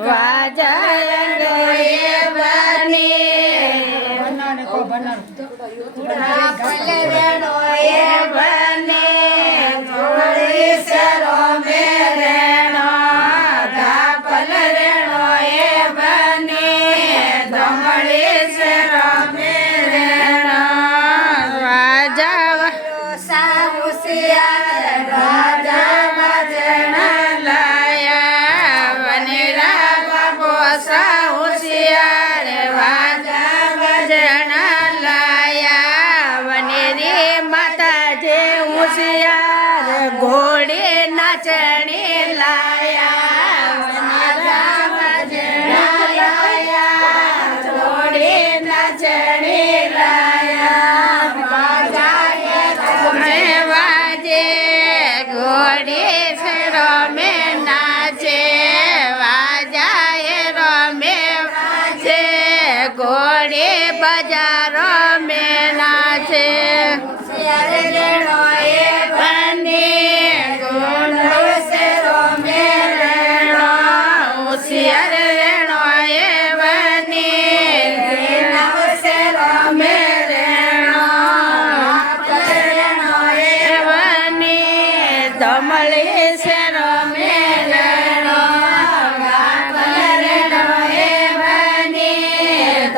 વાજંગોએ બની પલરેણોએ બની ધોળી સરો મેરેણો પલરેણોએ બની ધમળી સરો મેરેણો વાજા સાઉસિયા રાજા ભજન લાયા વનેરા બાબો સાઉસિયા રે વાજા ભજન લાયા વનેરી માતા જે હોશિયાર ઘોડે નાચણી લાયા વનેરા ભજન લાયા ઘોડે નાચણી લાયા વાજે ઘોડી છે રમે નાચે વાજાએ રમે વાજે ઘોડી બજારો મે નાચે બની ગુંડો છે રમે રેણો હોશિયાર રેણો એ બની રેણો છે રમે રેણો ધમળી છે રમે રેણો પલરેણો એ બની